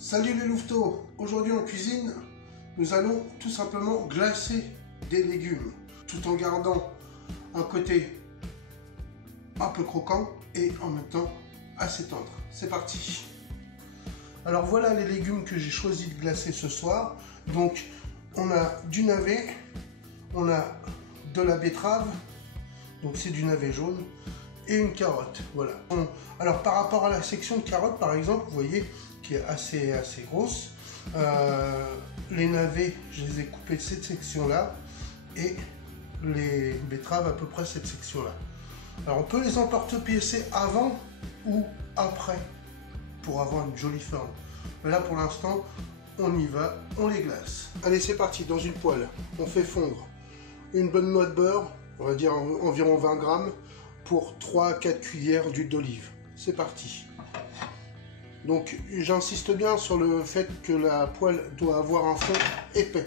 Salut les louveteaux! Aujourd'hui en cuisine, nous allons tout simplement glacer des légumes tout en gardant un côté un peu croquant et en même temps assez tendre. C'est parti! Alors voilà les légumes que j'ai choisi de glacer ce soir. Donc on a du navet, on a de la betterave, donc c'est du navet jaune, et une carotte. Voilà. Alors par rapport à la section de carotte par exemple, vous voyez qui est assez grosse. Les navets, je les ai coupés de cette section-là, et les betteraves à peu près cette section-là. Alors on peut les emporte-piécer avant ou après pour avoir une jolie forme. Mais là pour l'instant, on y va, on les glace. Allez, c'est parti. Dans une poêle, on fait fondre une bonne noix de beurre, on va dire environ 20 grammes, pour 3 à 4 cuillères d'huile d'olive. C'est parti. Donc j'insiste bien sur le fait que la poêle doit avoir un fond épais.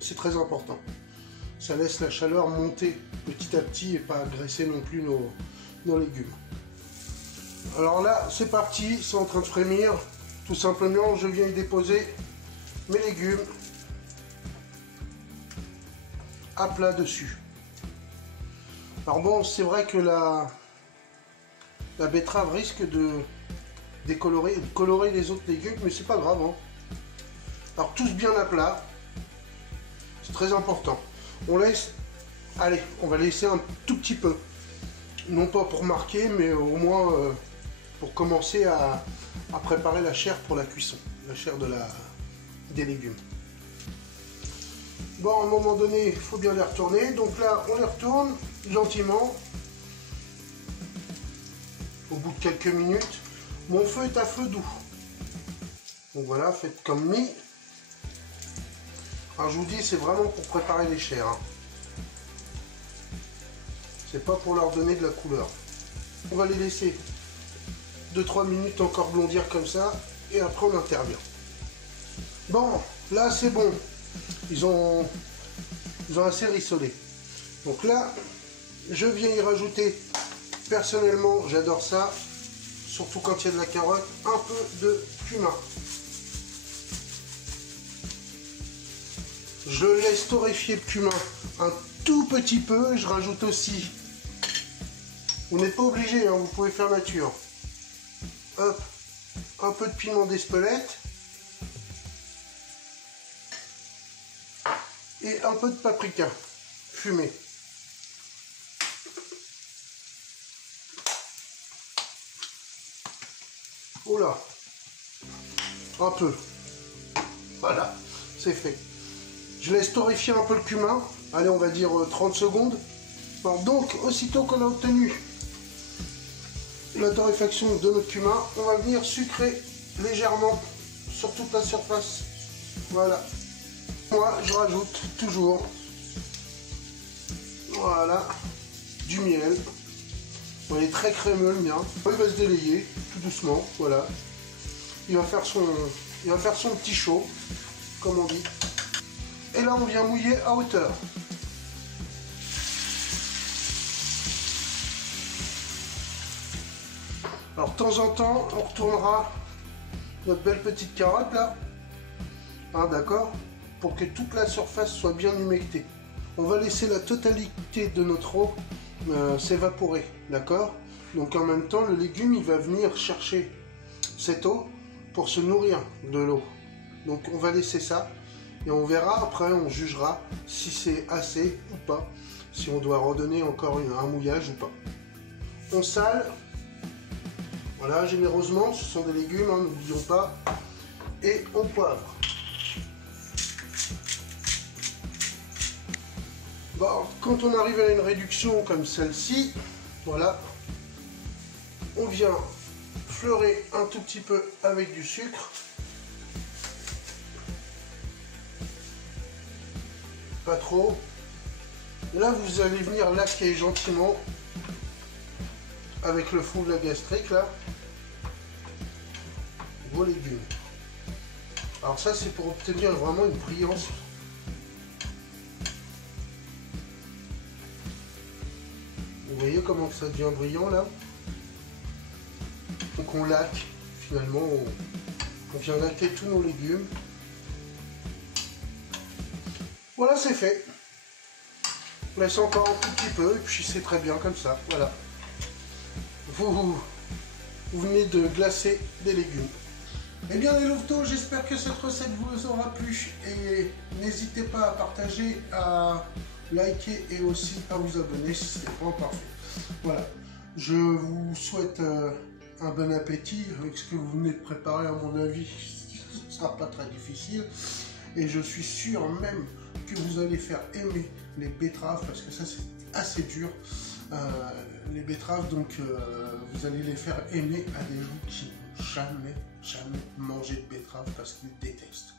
C'est très important. Ça laisse la chaleur monter petit à petit et pas agresser non plus nos légumes. Alors là, c'est parti, c'est en train de frémir. Tout simplement, je viens y déposer mes légumes à plat dessus. Alors bon, c'est vrai que la betterave risque de colorer les autres légumes, mais c'est pas grave, hein. Alors tous bien à plat, c'est très important. On laisse, allez, on va laisser un tout petit peu, non pas pour marquer, mais au moins pour commencer à préparer la chair pour la cuisson, la chair des légumes. Bon, à un moment donné, il faut bien les retourner, donc là on les retourne gentiment au bout de quelques minutes. Mon feu est à feu doux. Donc voilà, faites comme mi. Alors je vous dis, c'est vraiment pour préparer les chairs, hein. C'est pas pour leur donner de la couleur. On va les laisser 2-3 minutes encore blondir comme ça, et après on intervient. Bon, là c'est bon. Ils ont assez rissolé. Donc là, je viens y rajouter, personnellement, j'adore ça, surtout quand il y a de la carotte, un peu de cumin. Je laisse torréfier le cumin un tout petit peu. Je rajoute aussi, vous n'êtes pas obligé, hein, vous pouvez faire nature. Hop, un peu de piment d'Espelette et un peu de paprika fumé. Oh là, un peu. Voilà, c'est fait. Je laisse torréfier un peu le cumin. Allez, on va dire 30 secondes. Alors, donc, aussitôt qu'on a obtenu la torréfaction de notre cumin, on va venir sucrer légèrement sur toute la surface. Voilà. Moi, je rajoute toujours, voilà, du miel. Bon, il est très crémeux le mien. Il va se délayer tout doucement. Voilà. Il va faire son petit chaud, comme on dit. Et là, on vient mouiller à hauteur. Alors, de temps en temps, on retournera notre belle petite carotte là. Hein, d'accord? Pour que toute la surface soit bien humectée. On va laisser la totalité de notre eau s'évaporer, d'accord? Donc en même temps, le légume, il va venir chercher cette eau pour se nourrir de l'eau. Donc on va laisser ça. Et on verra après, on jugera si c'est assez ou pas, si on doit redonner encore un mouillage ou pas. On sale, voilà, généreusement, ce sont des légumes, hein, n'oublions pas, et on poivre. Bon, quand on arrive à une réduction comme celle-ci, voilà, on vient fleurer un tout petit peu avec du sucre. Pas trop. Et là, vous allez venir laquer gentiment avec le fond de la gastrique, là, vos légumes. Alors ça, c'est pour obtenir vraiment une brillance. Vous voyez comment ça devient brillant, là? Donc on laque, finalement, On vient latter tous nos légumes. Voilà, c'est fait. On laisse encore un tout petit peu et puis c'est très bien comme ça. Voilà. Vous venez de glacer des légumes. Eh bien les louveteaux, j'espère que cette recette vous aura plu et n'hésitez pas à partager, à liker et aussi à vous abonner si ce n'est pas encore fait. Voilà. Je vous souhaite un bon appétit avec ce que vous venez de préparer. À mon avis, ce ne sera pas très difficile et je suis sûr même que vous allez faire aimer les betteraves parce que ça c'est assez dur, les betteraves, donc vous allez les faire aimer à des gens qui n'ont jamais mangé de betterave parce qu'ils détestent.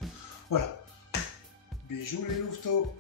Voilà, bisous les louveteaux.